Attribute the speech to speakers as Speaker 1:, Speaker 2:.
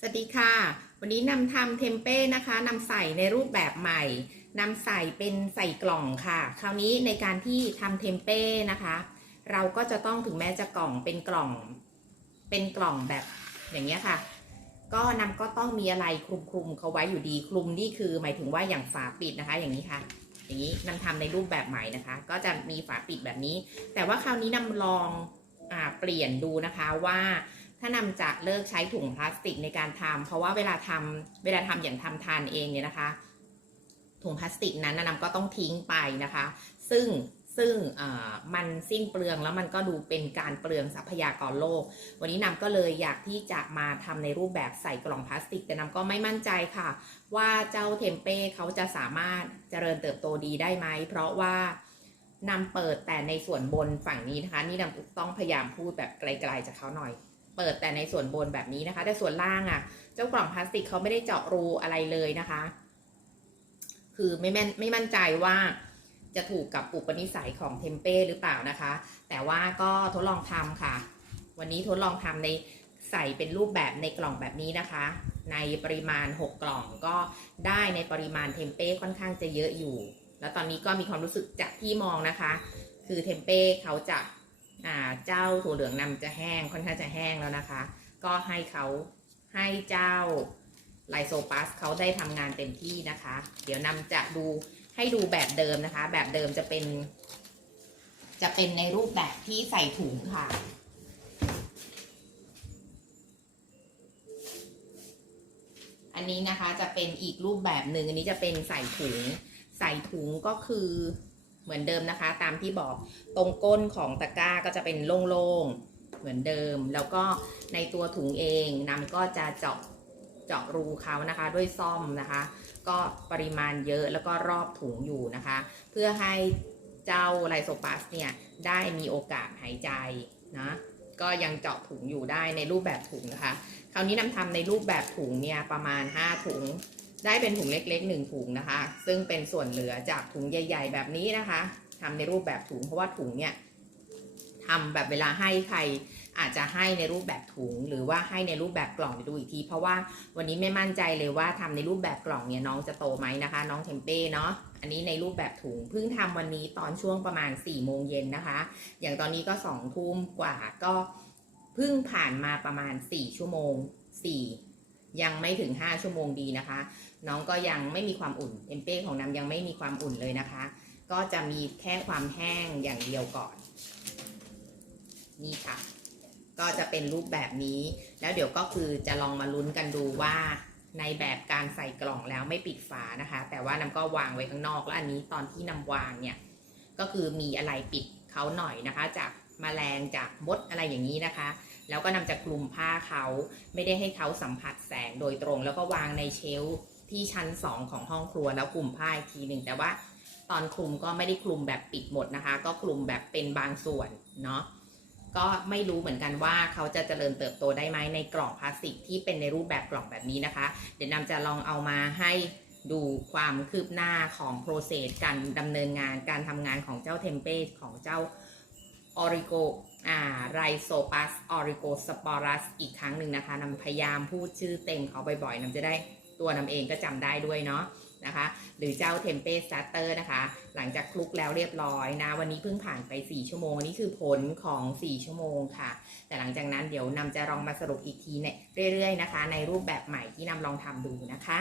Speaker 1: สวัสดีค่ะ วันนี้นำทำเทมเป้นะคะนำใส่ในรูปแบบใหม่นำใส่เป็นใส่กล่องค่ะ คราวนี้ในการที่ทำเทมเป้นะคะ เราก็จะต้องถึงแม้จะกล่องเป็นกล่อง เป็นกล่องแบบอย่างเงี้ยค่ะ ก็นำก็ต้องมีอะไรคลุมคลุมเขาไว้อยู่ดีคลุมนี่คือ หมายถึงว่าอย่างฝาปิดนะคะ อย่างนี้ค่ะ อย่างนี้นำทำในรูปแบบใหม่นะคะ ก็จะมีฝาปิดแบบนี้ แต่ว่าคราวนี้นำลองอเปลี่ยนดูนะคะว่า ถ้านำจะเลิกใช้ถุงพลาสติกในการทำเพราะว่าเวลาทำเวลาทำอย่างทำทานเองเนี่ยนะคะ ถุงพลาสติกนั้นนะนำก็ต้องทิ้งไปนะคะ ซึ่งซึ่งมันสิ้นเปลืองแล้วมันก็ดูเป็นการเปลืองทรัพยากรโลก วันนี้นำก็เลยอยากที่จะมาทำในรูปแบบใส่กล่องพลาสติก แต่นำก็ไม่มั่นใจค่ะ ว่าเจ้าเทมเป้เขาจะสามารถเจริญเติบโตดีได้ไหม เพราะว่านำเปิดแต่ในส่วนบนฝั่งนี้นะคะ นี่นำต้องพยายามพูดแบบไกลๆจากเขาหน่อย เปิดแต่ในส่วนบนแบบนี้นะคะ แต่ส่วนล่างอะ่ะ เจ้ากล่องพลาสติกเขาไม่ได้เจาะรูอะไรเลยนะคะ คือไม่แม่นไม่มั่นใจว่าจะถูกกับอุปนิสัยของเทมเป้หรือเปล่านะคะ แต่ว่าก็ทดลองทำค่ะ วันนี้ทดลองทำในใส่เป็นรูปแบบในกล่องแบบนี้นะคะ ในปริมาณ 6 กล่องก็ได้ในปริมาณเทมเป้ค่อนข้างจะเยอะอยู่ แล้วตอนนี้ก็มีความรู้สึกจากที่มองนะคะ คือเทมเป้เขาจะ เจ้าถั่วเหลืองนำจะแห้งค่อนข้างจะแห้งแล้วนะคะ ก็ให้เขาให้เจ้าไลโซปัสเขาได้ทำงานเต็มที่นะคะ เดี๋ยวนำจะดูให้ดูแบบเดิมนะคะ แบบเดิมจะเป็น จะเป็นในรูปแบบที่ใส่ถุงค่ะอันนี้นะคะจะเป็นอีกรูปแบบหนึ่งอันนี้จะเป็นใส่ถุง ใส่ถุงก็คือ เหมือนเดิมนะคะ ตามที่บอกตรงก้นของตะกร้าก็จะเป็นโล่งๆ เหมือนเดิม แล้วก็ในตัวถุงเองนำก็จะเจาะเจาะรูเขานะคะ ด้วยซ่อมนะคะ ก็ปริมาณเยอะแล้วก็รอบถุงอยู่นะคะ เพื่อให้เจ้าไลโซปัสเนี่ยได้มีโอกาสหายใจนะก็ยังเจาะถุงอยู่ได้ในรูปแบบถุงนะคะ คราวนี้นำทำในรูปแบบถุงเนี่ยประมาณ 5 ถุง ได้เป็นถุงเล็กๆ1ถุงนะคะ ซึ่งเป็นส่วนเหลือจากถุงใหญ่ ๆ แบบนี้นะคะทำในรูปแบบถุงเพราะว่าถุงเนี่ยทำแบบเวลาให้ใครอาจจะให้ในรูปแบบถุง หรือว่าให้ในรูปแบบกล่องเดี๋ยวดูอีกที เพราะว่าวันนี้ไม่มั่นใจเลยว่าทำในรูปแบบกล่องเนี่ยน้องจะโตไหมนะคะ น้องเทมเป้เนาะอันนี้ในรูปแบบถุงเพิ่งทำวันนี้ตอนช่วงประมาณ4ี่โมงเย็นนะคะ อย่างตอนนี้ก็2องทุ่มกว่าก็เพิ่งผ่านมาประมาณ 4 ชั่วโมง4 ยังไม่ถึง 5 ชั่วโมงดีนะคะ น้องก็ยังไม่มีความอุ่นเทมเป้ของน้ำยังไม่มีความอุ่นเลยนะคะ ก็จะมีแค่ความแห้งอย่างเดียวก่อน นี่ค่ะ ก็จะเป็นรูปแบบนี้ แล้วเดี๋ยวก็คือจะลองมาลุ้นกันดูว่าในแบบการใส่กล่องแล้วไม่ปิดฝานะคะ แต่ว่าน้ำก็วางไว้ข้างนอก แล้วอันนี้ตอนที่นำวางเนี่ยก็คือมีอะไรปิดเขาหน่อยนะคะ จากแมลงจากมดอะไรอย่างนี้นะคะ แล้วก็นำจะคลุมผ้าเขาไม่ได้ให้เขาสัมผัสแสงโดยตรง แล้วก็วางในเชลที่ชั้น 2 ของห้องครัวแล้วคลุมผ้าอีกทีหนึ่งแต่ว่าตอนคลุมก็ไม่ได้คลุมแบบปิดหมดนะคะ ก็คลุมแบบเป็นบางส่วนเนาะก็ไม่รู้เหมือนกันว่าเขาจะเจริญเติบโตได้ไหมในกล่องพลาสติกที่เป็นในรูปแบบกล่องแบบนี้นะคะ เดี๋ยวนำจะลองเอามาให้ดูความคืบหน้าของโปรเซสการดำเนินงานการทำงานของเจ้าเทมเป้ของเจ้า ออริโกอ่าไรโซปัสออริโกสปอรัสอีกครั้งหนึ่งนะคะนำพยายามพูดชื่อเต็มเขาบ่อยๆนำจะได้ตัวนำเองก็จำได้ด้วยเนาะนะคะ หรือเจ้าเทมเป้สตาร์เตอร์นะคะ หลังจากคลุกแล้วเรียบร้อยนะ วันนี้เพิ่งผ่านไป 4 ชั่วโมงนนี่คือผลของ 4 ชั่วโมงค่ะ แต่หลังจากนั้นเดี๋ยวนำจะลองมาสรุปอีกทีเนี่ยเรื่อยๆนะคะ ในรูปแบบใหม่ที่นำลองทำดูนะคะ